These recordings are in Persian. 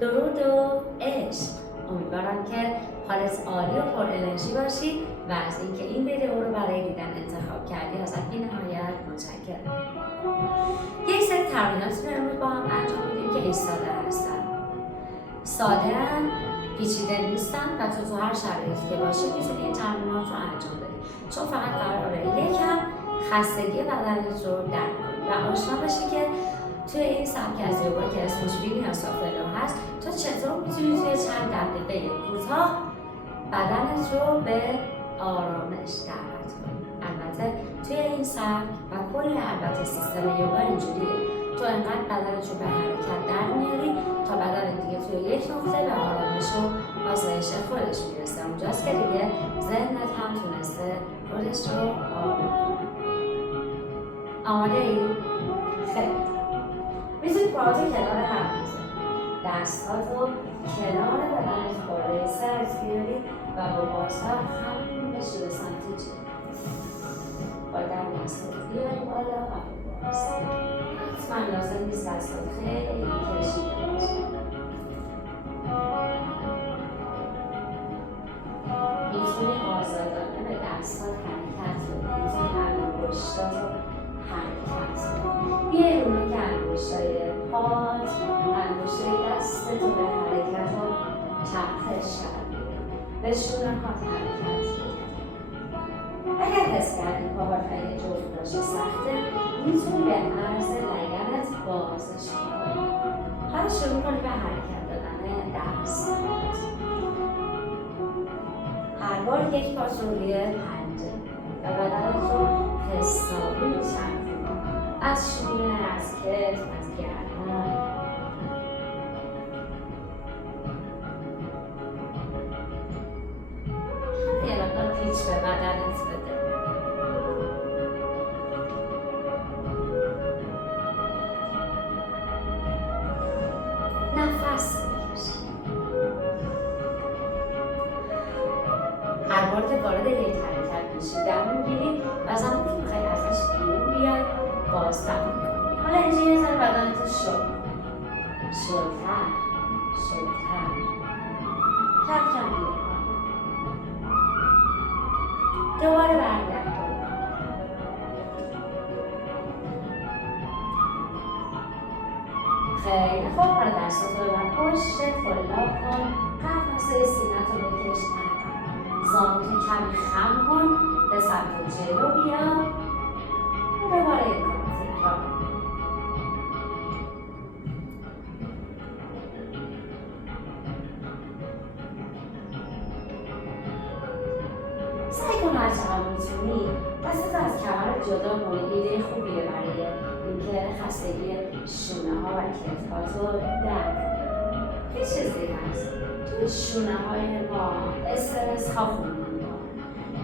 درود و عشق. امیدوارم که حالت عالی و پر انرژی باشی و از اینکه این ویدیو رو برای دیدن انتخاب کردی ازت بی‌نهایت متشکرم. یک سری تمرینات رو امروز با هم انجام میدیم که ایستاده هستن. ساده ان، پیچیده نیستن و تو هر شرایطی که باشی میتونی این تمرینات رو انجام بدی، چون فقط قراره یکم خستگی بدنت رو درک کنی و آشنا بشی که توی این سبک از یوگا که اسمش وینیاسا فلو هست تو چطور میتونی توی چند دقیقه کوتاه بدنت رو به آرامش دعوت کنی. البته توی این سبک و کل البته سیستم یوگا اینجوریه، تو انقدر بدنت رو به حرکت در میاری تا بدنت دیگه توی یک نقطه به آرامش و آسایش خودش میرسه. اونجاست که دیگه ذهنت هم تونسته خودش رو آروم کنه. آماده ای؟ خیلی میتونی پاهاتو کنار هم بذاری، دستاتو کنار بدنت بالای سرت بیاری و با بازها همین بشی به سمت جلو. با دم دستاتو بیاری بالا و ببرسی. حتما لازم نیست دستات خیلی کشیده باشه. میتونی آزادانه به دستات حرکت بدی، میتونی انگشتاتو حرکت بدی. بیای رو نوک انگشتای پات، انگشتای دستتو به حرکت و چرخش کردی. به شونه‌هات حرکت بدی. اگر حس کردی پاهات اگه جفت باشه سخته، میتونی به عرض لگنت بازش کنی. حالا شروع کنی به حرکت دادن دستات. هر بار یک پاس روی پنجه و بدنت رو حسابی میچرخونی، از شونه، از کتف، از گردن. یه مقدار پیچ به بدنت بده. نفس بکش. هر بار که وارد یک حرکت میشی دم میگیری و زمانی که میخوای ازش بیرون بیای باز دم میکنی. حالا اینجا یه ذره بدنت رو شلتر کم کم بیرون. دوباره برگرد. خیلی خوب. حالا دستاتو ببر پشت، فلاب کن، قفسه سینه‌تو بکش عقب، زانوتو کمی خم کن، به سمت جلو بیا و دوباره این کار تکرار. سعی کن هر چقدر میتونی دستتو از کمرت جدا کنی. ایده خوبیه برای اینکه خستگی شونه ها و کتفاتو درک کنی. یه چیزی هست توی شونه های ما استرس ها خونی میکنه.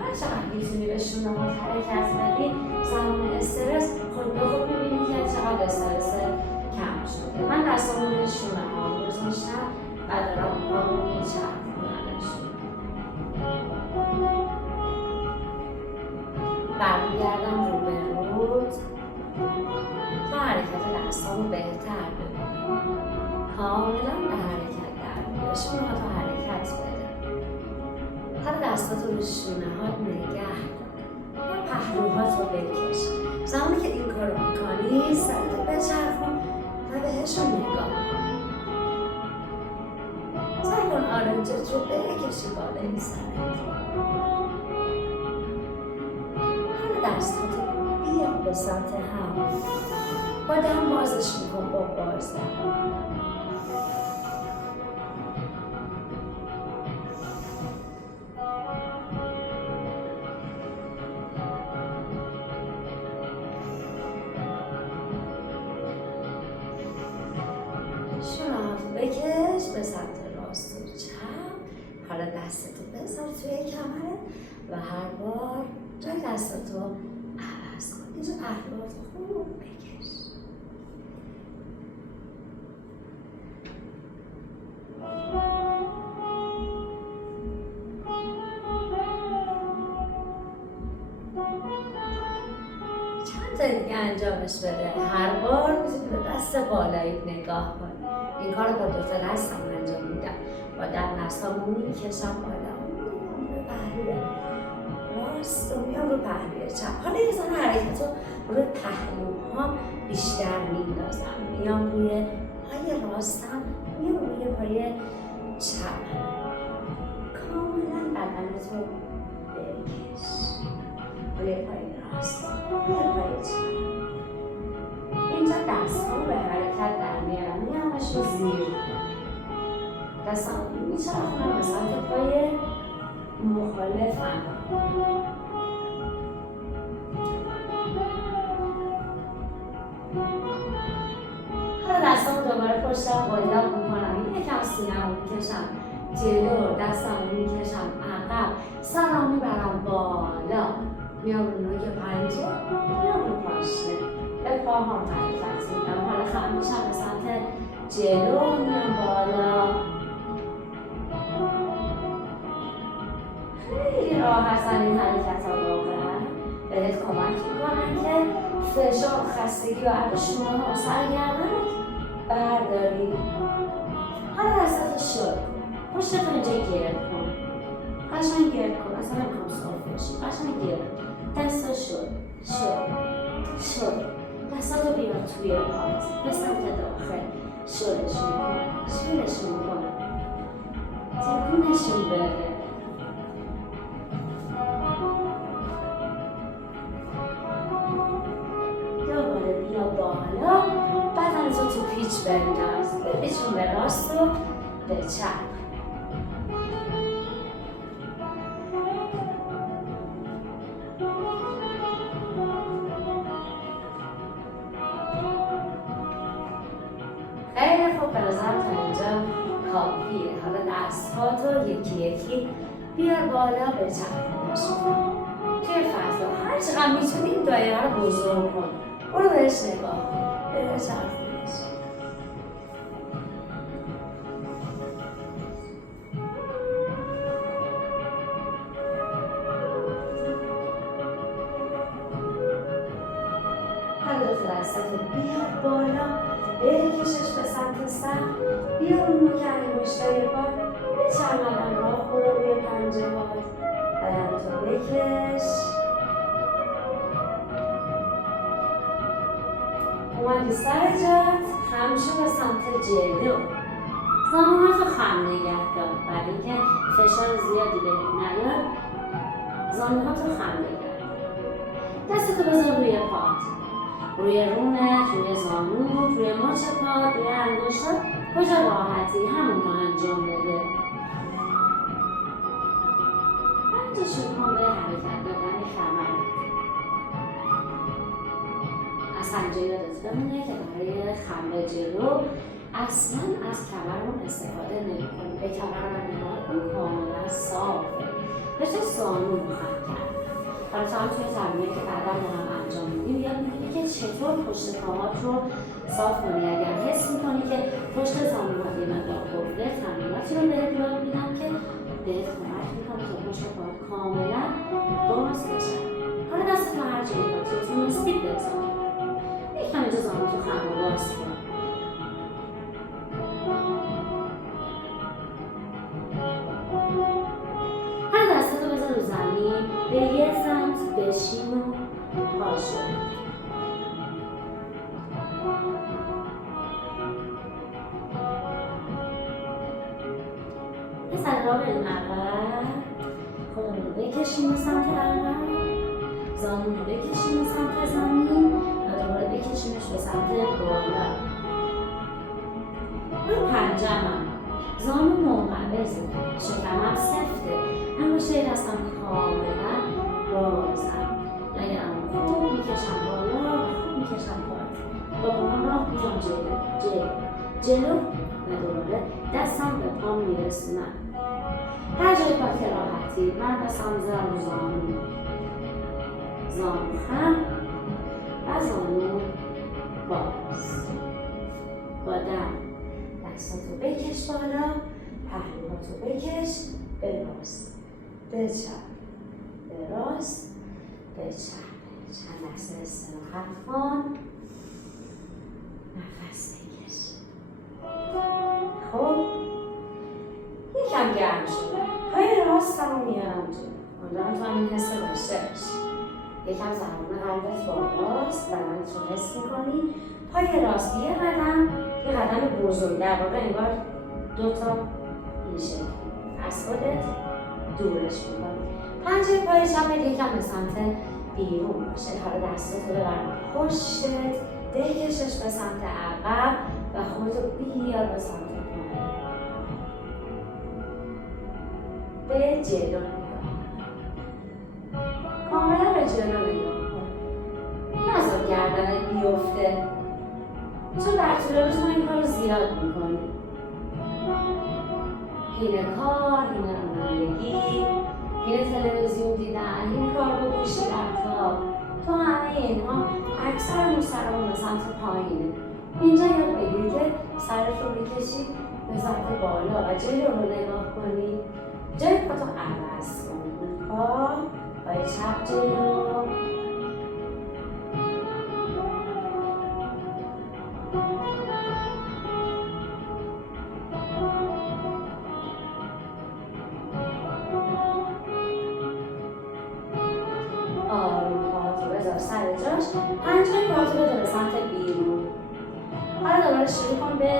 هر چقدر میتونی به شونه ها حرکت بدی زمان استرس خود به خود میبینی که چقدر استرس کم شده. من دستامو روی شونه ها گذاشتم و دارم آروم میچرخونمشون. برمیگردم رو به رود تا حرکت دستامو بهتر ببینم. کاملا به حرکت در بیار. شونه ها تا حرکت بده. حالا دستاتو رو شونه ها نگه دار و پهلوهات رو بکش. زمانی که این کار رو میکنی سرتو بچرخون و بهشون نگاه کن. سعی کن آرنجت رو بکشی بالای سرت. دستاتو بیار به سمت هم. با دم بازش میکن با بازدم. شونهاتو بکش به سمت راست و چپ. حالا دستتو بذار توی کمرت و هر بار جای دستاتو عوض کن. اینجا پهلوهاتو خوب بکش. چند تا دیگه انجامش بده. هر بار میتونی به دست بالایی نگاه کن. این کار با دو تا دستم انجام میدم. با دستامو میکشم بالا، میام رو پهلوی راست و میام رو پهلوی چپ. حالا یه ذره حرکت رو روی پهلوها بیشتر میندازم. میام روی پای راستم، میام روی پای چپ. کاملا بدنتو بکش روی پای راست، روی پای چپ. اینجا دست رو به حرکت در میارم، میامش رو زیر، دستم میچرخونم به سمت پای مخالفم. حالا دستم رو دوباره پشتم قلاب میکنم، یکم سینم رو میکشم جلو، دستم رو میکشم عقب، سرم میبرم بالا، میام رو نوک پنجه، میام رو پاشنه، به پاهام حرکت میدم. حالا خم میشم به سمت جلو، میام بالا. خیلی راحتن این حرکت ها واقعا بهت کمک میکنن که فشار و خستگی و عرق شونه ها و سرگردنت برداری. حالا دستاتو شل کن، پشتتو اینجا گرد کن، قشنگ گرد کن، اصلا نمیخوام صاف باشی، قشنگ گرد. دستا شل دستاتو بیار توی پات به سمت داخل، شلشون کن، تکونشون بده. دوباره بیا بالا، بدنتو تو پیچ بنداز، بپیچون به راست و به چپ. خیلی خوب، به نظرم تا اینجا کافیه. حالا دست‌هاتو یکی یکی بیار بالا، به چپ‌شون توی فضا. هر چقدر میتونی این دایره رو بزرگ کن، برو بهش نگاه کن، به چرخونش. حالا دو تا دستاتو بیار بالا، بکشش به سمت سر، بیار اون نوک انگشتای پات، بچرمدن راه برو روی پنجه هات، بدنتو بکش. اومدی سر جات، خم شو به سمت جلو. زانوهاتو خم نگه دار برای اینکه فشار زیادی بهت نیاد. زانوهاتو خم نگه دار. دستتو بذار روی پات، روی رونت، روی زانو، روی مچ پات، روی انگشتات، کجا راحتی همون رو انجام بده. همینجا شروع کن به حرکت دادن کمرت. از همینجا یادت بمونه که برای خم به جلو اصلا از کمرمون استفاده نمی‌کنیم. به کمرمون نگاه کن، کاملا صافه، بشه زانو رو خم کرد. حالا تو هم توی تمرینی که بعدا با هم انجام میدیم یاد میگیری که چطور پشت پاهات رو صاف کنی. اگر حس میکنی که پشت زانوها یه مقدار خورده، تمریناتی رو بهت یاد میدم که بهت کمک میکنه تا پشت پاهات کاملا باز بشه. حالا دستتو هر جایی که تونستی بذار، یکم اینجا زانوتو خم و باز کن. هر دستتو بذار رو زمین، به یه سمت بشین و پاشو. پسر را بریم عقب، خودمون رو بکشیم به سمت عقب، زانون رو بکشیم به سمت زمین و دوباره بکشیمش به سمت بالا. روی پنجه‌ام زانو منقبضه، شکمم سفته، اما شاید دستم کاملا بازم. نگرم خوب میکشم بالا، خوب میکشم بالا، با پاهم راه میزم جلو و دوباره دستم به پام میرسونم. هر جای پا که راحتی، من دستم میذارم رو زانو خم و زانو باز. با دستاتو بکش بالا، پهلوهاتو بکش به راست، به چپ، به راست، به چپ. چند لحظه استراحت کن. نفس بکش. خب یکم گرم شده. پای راستمو میارم جلو. امیدوارم تو همین حس داشته باشی. یکم ضربان قلبت بالاست، بدنت رو حس میکنی. پای راست یه قدم بزرگ، در واقع انگار دوتا این شکلی از خودت دورش میکنی. پنجه پای چپت یکم به سمت بیرون باشه. حالا دستاتو ببر پشتت، بکشش به سمت عقب و خودتو بیار به سمت پایین. به جلو نگاه کاملا به جلو نگاه کن. نذار گردنت بیفته، چون در طول روز ما این کار رو زیاد میکنی. هین کار، هین رانندگی، هین تلویزیون دیدن، هین کار با گوشی لپتاپ، تو همه اینها اکثر سرمون به سمت پایینه. اینجا یاد بگیر که سرت رو بکشی به سمت بالا و جلو رو نگاه کنی. جای پاتو عوض کن. پای چپ جلو، سر جاش، پنجه پاتو بده به سمت بیرون. حالا دوباره شروع کن به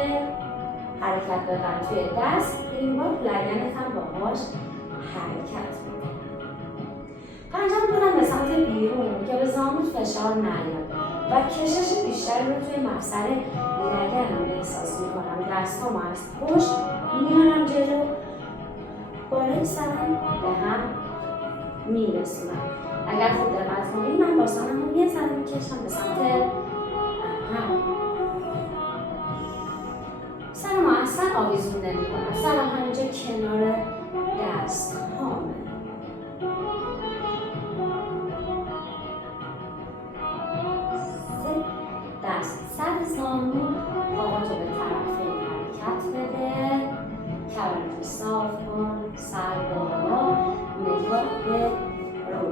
حرکت دادن توی دست. این بار لگنت هم باهاش حرکت بده. پنجه بدن به سمت بیرون که به زانوت فشار نیاد و کشش بیشتری رو توی مفصل لگنم احساس میکنم. دستامو از پشت میارم جلو، بالای سرم به هم میرسونم. اگر خوب دقت کنی من با سرم یه ذره میکشم به سمت عقب. سرم اصلا آویزون نمیکنم. سرم همینجا کنار دست هامه. دست سر زانو، پاهاتو به طرف حرکت بده. کمرتو صاف کن، سر بالا، نگاه به رو.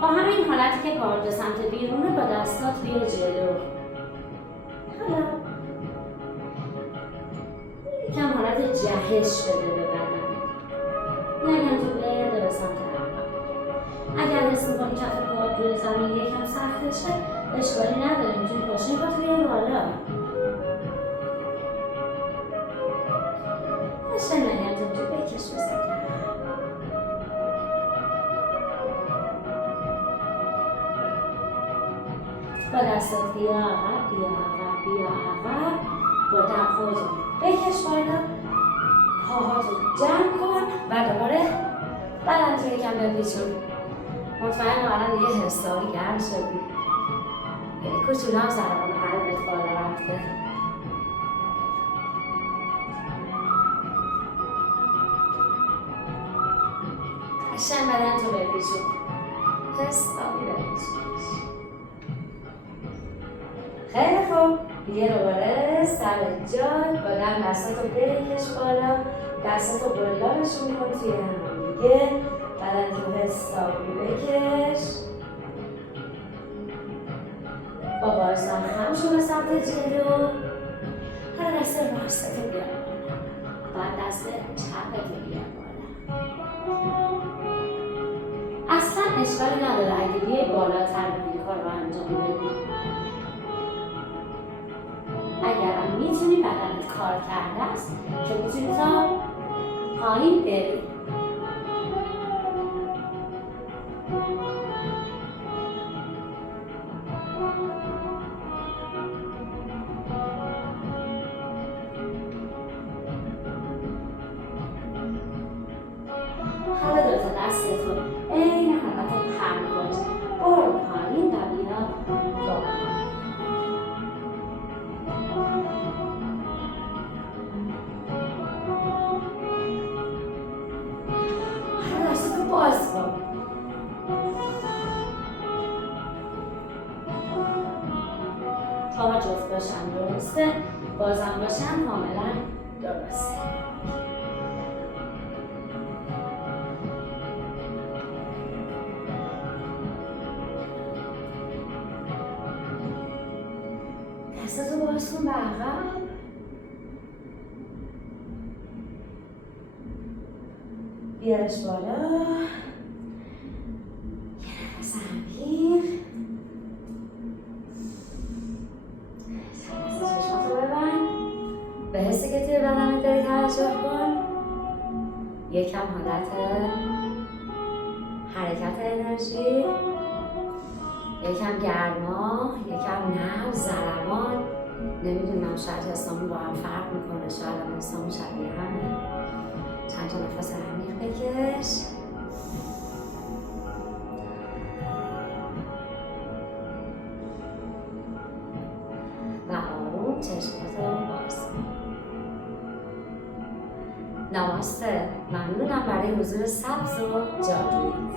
با همین حالتی که کار به سمت بیرونه با دستات بیا جلو. حالا یکم حالت جهش بده به بدن. لگن تو بده به سمت عقب. اگر حس می‌کنی کف پاهات روی زمین یکم سختشه، اشکالی نداره، میتونی پاشنه پاتو بیاری بالا. پاشنه لگن تو بکش به سمت عقب. با دستات بیا عقب، بیا عقب، بیا عقب. با دم خودتو بکش بالا. پاهاتو جمع کن و دوباره بدنتو یکم بپیچون. مطمئنم الان دیگه حسابی گرم شدی. یه کوچولو هم ضربان قلبت بالا رفته. قشنگ بدنتو بپیچون. حسابی بپیچون. خیلی خوب. دیگه دوباره سر جای با دم دستاتو بکش بالا. دستاتو بالا نشون کن توی هم دیگه. بدنتو حسابی بکش. با بازدان هم شو به سمت جلو. حالا دست راستتو بیار بالا. بعد دست چپتو بیار بالا. اصلا اشکالی نداره اگه بیای بالاتر این کار رو انجام بدی. اگر هم میتونی بدنت کار کرده است که میتونی تا پایین بری. حالا دوتا دستتو این حرکت پرواز برو پایین و بیا بالا. حالا دستتو باز کن. پاها جفت باشن درسته، بازم باشن کاملا درسته. دستتو باز پاتون به عقب. بیارش بالا. یه نفس عمیق. چشماتو ببند. به حسی که توی بدنت داری توجه کن. یکم حالت حرکت انرژی، یکم گرما، یکم نبض، ضربان. نمیدونم شاید حسامون با هم فرق میکنه، شاید حسامون شبیه همه. چند تا نفس عمیق بکش. و آروم چشماتو باز. نماسته. ممنونم برای حضور سبز و جادویی.